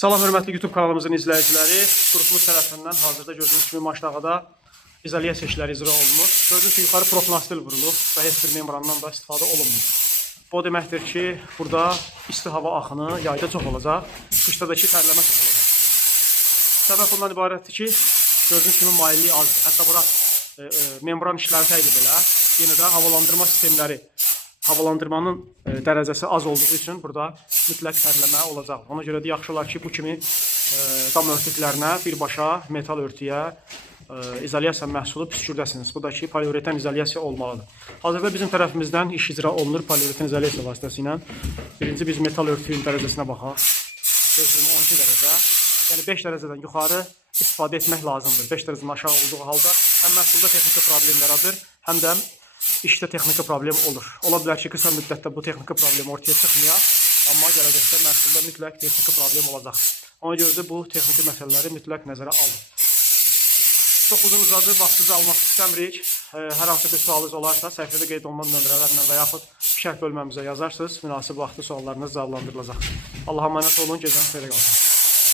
Salam hörmətli YouTube kanalımızın izləyiciləri. Qrupumuz tərəfindən hazırda gördüyünüz kimi maşnağada izolyasiya işləri icra olunur. Gördüyünüz kimi yuxarı profnastil vurulur və heç bir membrandan da istifadə olunmur. Bu deməkdir ki, burada isti hava axını yayda çox olacaq, qışda da ki, tərləmə çox olacaq. Səbəb bundan ibarətdir ki, gördüyünüz kimi maillik azdır. Hətta bura membran işləri təqib elə, yenə də havalandırma sistemləri, havalandırmanın dərəcəsi az olduğu üçün burada mütləq tərləmə olacaq. Ona görə də yaxşı olar ki, bu kimi dam örtüklərinə birbaşa metal örtüyə izolyasiya məhsulu püskürdəsiniz. Bu da ki, poliuretan izolyasiya olmalıdır. Hazırda bizim tərəfimizdən iş icra olunur poliuretan izolyasiya vasitəsilə. Birinci biz metal örtüyün dərəcəsinə baxaq. Gözlüyümü 12 dərəcə. Yəni 5 dərəcədən yuxarı istifadə etmək lazımdır. 5 dərəcədən aşağı olduğu halda həm məhsulda texniki problem yaradır, həm də işdə texniki problem olur. Ola bilər ki, qısa müddətdə bu texniki problem ortaya çıxmayaq, amma gələcəkdə məhsulda mütləq texniki problem olacaq. Ona görə də bu texniki məsələləri mütləq nəzərə alın. Çox uzun uzadı, vaxtınızı almaq istəmirik. Hər hansı bir sualınız olarsa, səhifədə qeyd olunan nömrələrlə və yaxud şərh bölməmizə yazarsınız. Münasib vaxtı suallarınız cavablandırılacaq. Allah'a əmanət olun, gecəniz xeyrə qalsın.